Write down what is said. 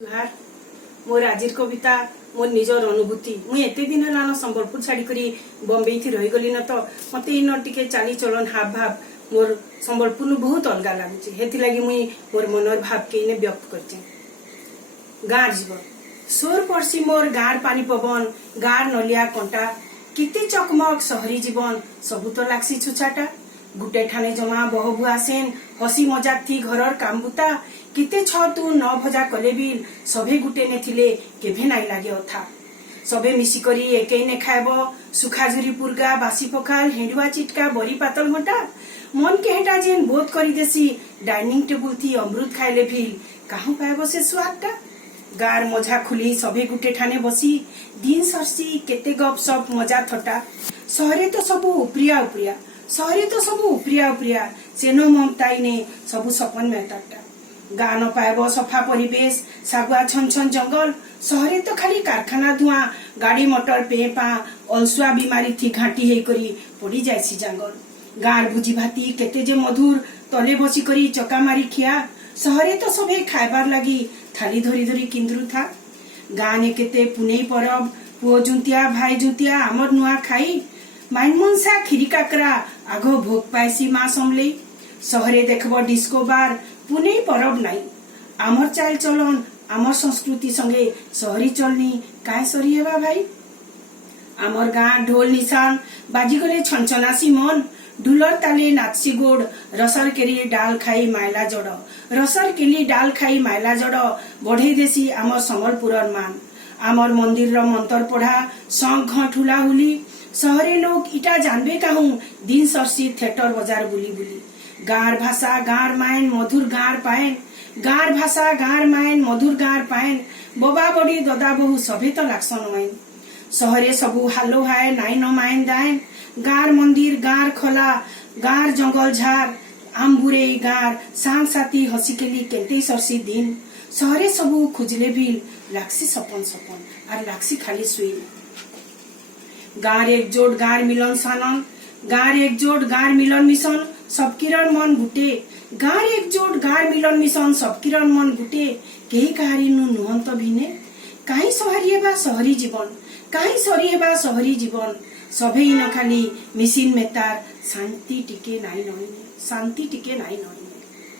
लार मोर आजिर कविता मोर निजर अनुभूति मुई एते दिन हलान संबलपुर छाड़ी करी बॉम्बे थी रही गली न तो मते इन टिके चाली चलन हाव भाव मोर संबलपुर बहुत अलगा लागुचे हेति लागि मुई मोर मनर भाव के इने व्यक्त करचे। गार जीवन सोर पड़सी मोर गार पानी पवन गार नलिया कंटा किते चकमक शहरी जीवन सबु तो लागसी छुछाटा गुटे ठाने जमा बहु आसेन हसी मजाक थी घरर काम बुता किते छ तू न भजा कले बिल सभे गुटे ने थिले केभे नाई लागे अथा सभे मिसी करी एके ने खाएब सुखाजुरी पुरगा बासी पखाल हेंडुआ चिटका बरी पातल घंटा मन के हेटा जेन बोध करी देसी डाइनिंग टेबुल थी अमृत खाइले भील काहू पाएब से स्वादटा गार मजा खुली सभे गुटे ठाने बसी दिन सरसी केते गप सप मजा थटा सहरे तो सबु उपरिया उपरिया सहरे तो सबु उपरिया उपरिया सेनो ममताई ने सबु सपन में तट्टा गान पाएब सफा परिवेश सागुआ छन छन जंगल सहरे तो खाली कारखाना धुआं गाड़ी मोटर पेपा अलसुआ बीमारी थी घाटी हे करी पड़ी जायसी जंगल गार भुजी भाती केते जे मधुर तले बसी करी चका मारी खिया सहरे तो सभे खाइबार लगी थाली धरी धरी किंद्रु था गाने केते पुनेई परब पुओ जुंतिया भाई जुंतिया आमर नुआ खाई माइन मनसा खिरी काकरा आगो भोग पाइसी माँ समले सहरे देखब डिस्को बार पुनेई परब नाई आमर चाल चलन आमर संस्कृति संगे सहरी चलनी काय सरी हेबा भाई आमर गाँ ढोल निशान बाजीगले छनछनासी मन ढुलर ताले नाचसी गोड़ रसर केली डाल खाई मायला जड़ रसर केली डाल खाई मायला जड़ बढ़े देसी आमर संबलपुरर मान आमर मंदिर र मंतर पढ़ा शंख ठुला हुली सहरे लोग इटा जानबे काहू दिन सरसी थिएटर बाजार बुली बुली गार भाषा गार मायन मधुर गार पायन गार भाषा गार मायन मधुर गार पायन बोबा बड़ी ददा बहु सभे तो लाक्सन वाइन सहरे सबु हालो हाय नाई न मायन दायन गार मंदिर गार खोला गार जंगल झार आमबुरे गार सांग साथी हसी केली केते सरसी दिन सहरे सबु खुजले बिल लाक्सी सपन सपन और लाक्सी खाली सुई गार एकजोट गार मिलन सानन गार एकजोट गार मिलन मिशन सब किरण मन गुटे गार एकजोट गार मिलन मिशन सब किरण मन गुटे केही कहारी नु नुहंत भिने काई सहरी हेबा सहरी जीवन काई सरी हेबा सहरी जीवन सभे न खाली मिसिन मेतार शांति टिके नाई नई शांति टिके नाई नई।